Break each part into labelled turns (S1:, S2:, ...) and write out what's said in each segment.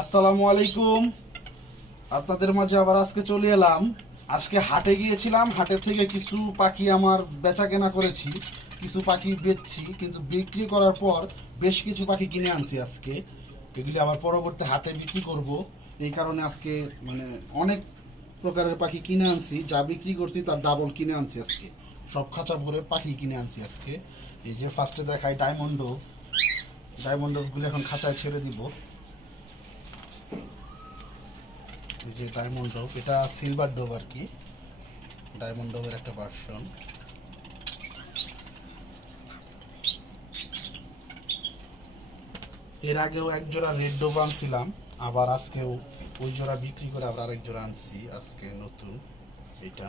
S1: আসসালামু আলাইকুম। আপনাদের মাঝে আবার আজকে চলে এলাম। আজকে হাটে গিয়েছিলাম হাটের থেকে কিছু পাখি আমার বেচা কেনা করেছি, কিছু পাখি বেচছি, কিন্তু বিক্রি করার পর বেশ কিছু পাখি কিনে আনছি আজকে। এগুলি আবার পরবর্তী হাটে বিক্রি করব। এই কারণে আজকে মানে অনেক প্রকারের পাখি কিনে আনছি। যা বিক্রি করছি তার ডাবল কিনে আনছি আজকে। সব খাঁচা ভরে পাখি কিনে আনছি আজকে। এই যে ফার্স্টে দেখাই ডায়মন্ড ডোভ ডায়মন্ড এখন খাঁচায় ছেড়ে দিব এই যে ডায়মন্ড ডোভ এটা সিলভার ডোভ আর কি। ডায়মন্ড ডোভের একটা ভার্সন এর আগেও এক জোড়া রেড ডোভ আনছিলাম, আবার আজকেও ওই জোড়া বিক্রি করে আবার আরেক জোড়া আনছি, আজকে নতুন। এটা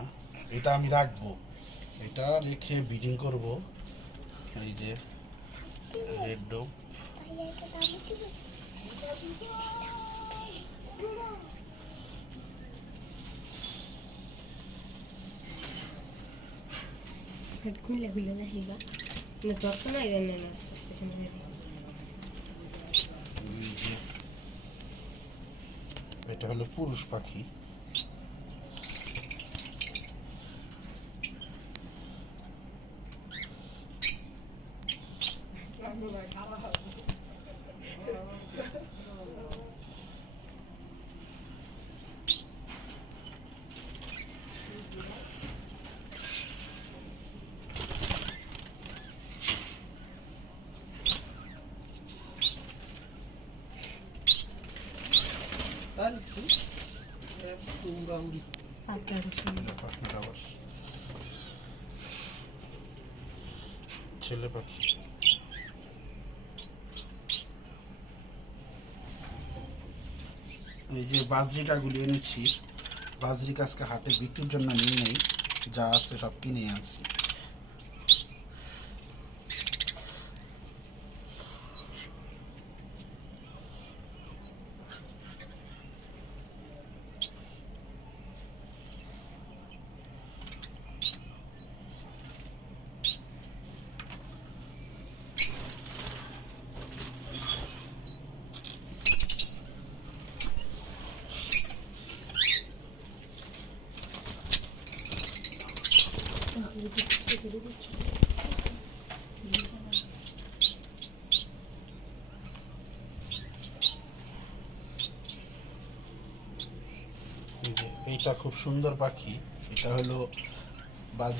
S1: এটা আমি রাখব। এটা রেখে ব্রিডিং করব। এই যে রেড ডোভ
S2: খুলে খুলে দেখিবা না দর্শন আইবে না না আস্তে আস্তে
S1: এই যে এটা হলো পুরুষ পাখি। ছেলে পাখি এই যে বাজরিকাগুলি এনেছি, বাজরিকা আজকে হাতে বিক্রির জন্য নিয়ে নেই, যা আছে সব কিনে আনছি। এইটা খুব সুন্দর পাখি। এটা হলো বাজ